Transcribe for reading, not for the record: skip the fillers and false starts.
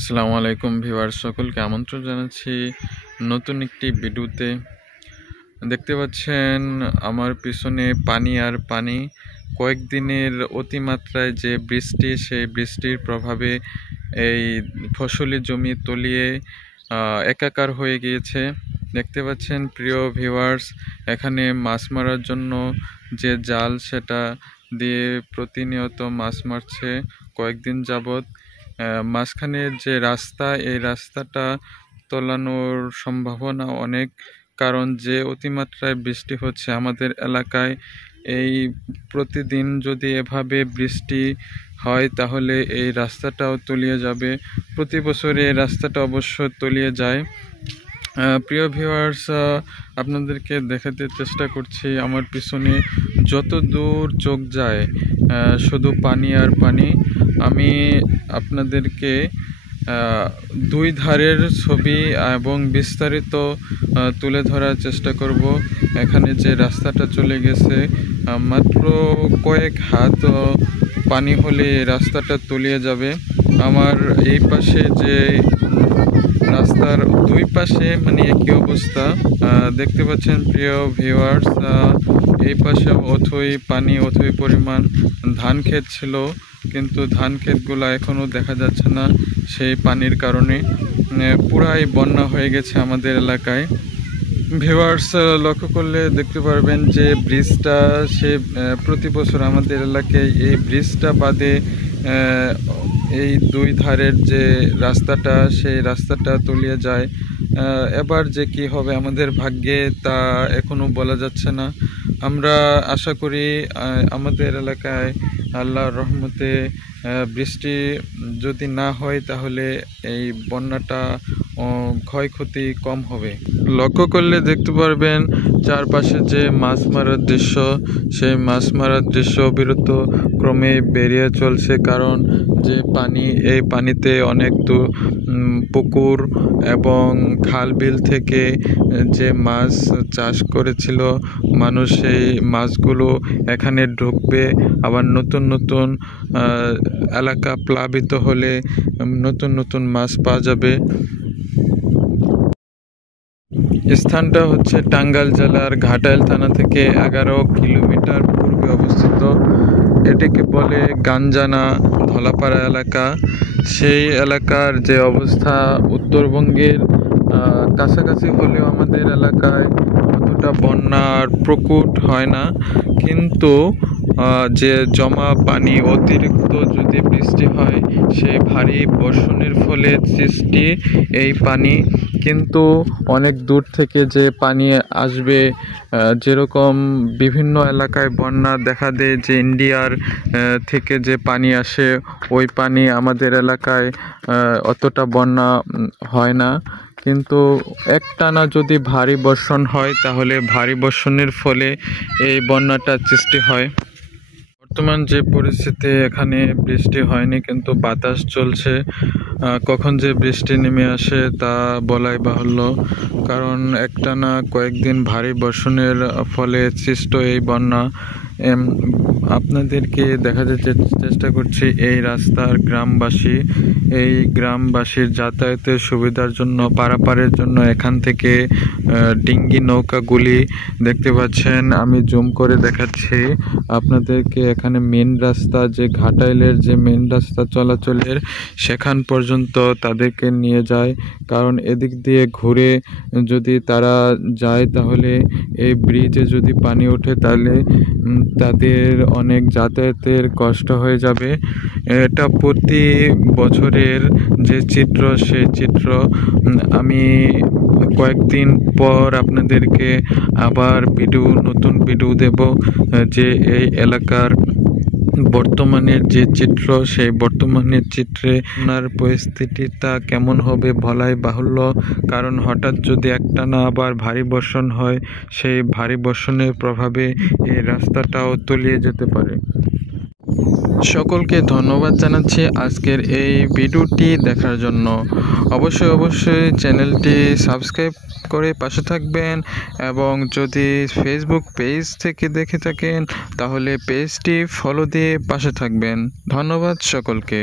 আসসালামু আলাইকুম ভিউয়ার্স, সকলকে আমন্ত্রণ জানাচ্ছি নতুন একটি ভিডিওতে। দেখতে পাচ্ছেন আমার পিছনে পানি আর পানি। কয়েকদিনের অতিমাত্রায় যে বৃষ্টি, সেই বৃষ্টির প্রভাবে এই ফসলি জমি তলিয়ে একাকার হয়ে গিয়েছে। দেখতে পাচ্ছেন প্রিয় ভিউয়ার্স, এখানে মাছ মারার জন্য যে জাল, সেটা দিয়ে প্রতিনিয়ত মাছ মারছে কয়েকদিন যাবৎ। মাঝখানের যে রাস্তা, এই রাস্তাটা তলানোর সম্ভাবনা অনেক, কারণ যে অতিমাত্রায় বৃষ্টি হচ্ছে আমাদের এলাকায়। এই প্রতিদিন যদি এভাবে বৃষ্টি হয় তাহলে এই রাস্তাটাও তলিয়ে যাবে। প্রতি বছরে এই রাস্তাটা অবশ্য তলিয়ে যায়। প্রিয় ভিউয়ার্স, আপনাদেরকে দেখাতে চেষ্টা করছি আমার পিছনে যত দূর চোখ যায় শুধু পানি আর পানি। আমি আপনাদেরকে দুই ধারের ছবি এবং বিস্তারিত তুলে ধরার চেষ্টা করব। এখানে যে রাস্তাটা চলে গেছে, মাত্র কয়েক হাত পানি হলে রাস্তাটা তলিয়ে যাবে। আমার এই পাশে যে রাস্তার দুই পাশে মানে একই অবস্থা। দেখতে পাচ্ছেন প্রিয় ভিউয়ার্স, এই পাশে অথই পানি, অথই পরিমাণ। ধান ক্ষেত ছিল, কিন্তু ধান ক্ষেতগুলো এখনও দেখা যাচ্ছে না সেই পানির কারণে। পুরাই বন্যা হয়ে গেছে আমাদের এলাকায়। ভিউয়ার্স, লক্ষ্য করলে দেখতে পারবেন যে ব্রিজটা, সে প্রতি বছর আমাদের এলাকায় এই ব্রিজটা বাদে এই দুই ধারের যে রাস্তাটা, সেই রাস্তাটা তলিয়ে যায়। এবার যে কি হবে আমাদের ভাগ্যে, তা এখনো বলা যাচ্ছে না। আমরা আশা করি আমাদের এলাকায় আল্লাহর রহমতে বৃষ্টি যদি না হয় তাহলে এই বন্যাটা ক্ষয়ক্ষতি কম হবে। লক্ষ্য করলে দেখতে পারবেন চারপাশে যে মাছ মারার দৃশ্য, সেই মাছ মারার দৃশ্য বিরত ক্রমে বেরিয়ে চলছে, কারণ যে পানি, এই পানিতে অনেক পুকুর এবং খাল বিল থেকে যে মাছ চাষ করেছিল মানুষ, সেই মাছগুলো এখানে ঢুকবে। আবার নতুন নতুন এলাকা প্লাবিত হলে নতুন নতুন মাছ পাওয়া যাবে। স্থানটা হচ্ছে টাঙ্গাইল জেলার ঘাটাইল থানা থেকে 11 কিলোমিটার পূর্বে অবস্থিত। এটিকে বলে গাঞ্জানা ধলাপাড়া এলাকা। সেই এলাকার যে অবস্থা উত্তরবঙ্গের কাছাকাছি হলেও আমাদের এলাকায় অতটা বন্যার প্রকোপ হয় না, কিন্তু যে জমা পানি, অতিরিক্ত যদি বৃষ্টি হয়, সেই ভারী বর্ষণের ফলে সৃষ্টি এই পানি। কিন্তু অনেক দূর থেকে যে পানি আসবে, যেরকম বিভিন্ন এলাকায় বন্যা দেখা দেয়, যে ইন্ডিয়ার থেকে যে পানি আসে, ওই পানি আমাদের এলাকায় অতটা বন্যা হয় না। কিন্তু একটানা যদি ভারী বর্ষণ হয় তাহলে ভারী বর্ষণের ফলে এই বন্যাটা সৃষ্টি হয়। বর্তমান যে পরিস্থিতি, এখানে বৃষ্টি হয়নি কিন্তু বাতাস চলছে। কখন যে বৃষ্টি নেমে আসে তা বলাই বাহুল্য, কারণ একটানা কয়েকদিন ভারী বর্ষণের ফলে সৃষ্ট এই বন্যা। আপনাদেরকে দেখাতে চেষ্টা করছি এই রাস্তার গ্রামবাসী, এই গ্রামবাসীর যাতায়াতের সুবিধার জন্য, পারাপারের জন্য এখান থেকে ডিঙ্গি নৌকাগুলি দেখতে পাচ্ছেন। আমি জুম করে দেখাচ্ছি আপনাদেরকে। এখানে মেন রাস্তা, যে ঘাটাইলের যে মেন রাস্তা চলাচলের, সেখান পর্যন্ত তাদেরকে নিয়ে যায়, কারণ এদিক দিয়ে ঘুরে যদি তারা যায় তাহলে এই ব্রিজে যদি পানি ওঠে তাহলে তাদের অনেক যাতায়াতের কষ্ট হয়ে যাবে। এটা প্রতি বছরের যে চিত্র, সেই চিত্র আমি কয়েকদিন পর আপনাদেরকে আবার নতুন ভিডিও দেব, যে এই এলাকার বর্তমানের যে চিত্র, সেই বর্তমানের চিত্রে আপনার পরিস্থিতিটা কেমন হবে বলাই বাহুল্য, কারণ হঠাৎ যদি একটানা আবার ভারী বর্ষণ হয়, সেই ভারী বর্ষণের প্রভাবে এই রাস্তাটাও তলিয়ে যেতে পারে। সকলকে ধন্যবাদ জানাচ্ছি আজকের এই ভিডিওটি দেখার জন্য। অবশ্যই চ্যানেলটি সাবস্ক্রাইব করে পাশে থাকবেন, এবং যদি ফেসবুক পেজ থেকে দেখে থাকেন তাহলে পেজটি ফলো দিয়ে পাশে থাকবেন। ধন্যবাদ সকলকে।